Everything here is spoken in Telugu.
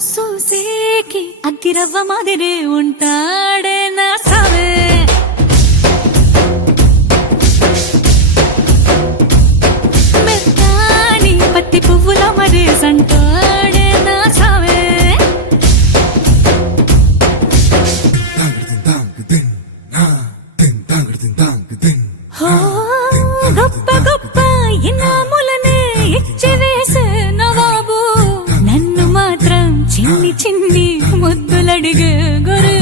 సూసేకి అగ్గిరవ్వ మాదిరే ఉంటాడే నా సావే మెత్తాని పత్తి పువ్వుల మరేసంటాడే నా సావే గొప్ప గొప్ప ఇనాములనే ఇచ్చి వేసే నవాబు నన్ను మాత్రం చిన్ని చిన్ని ముద్దులడిగే గురు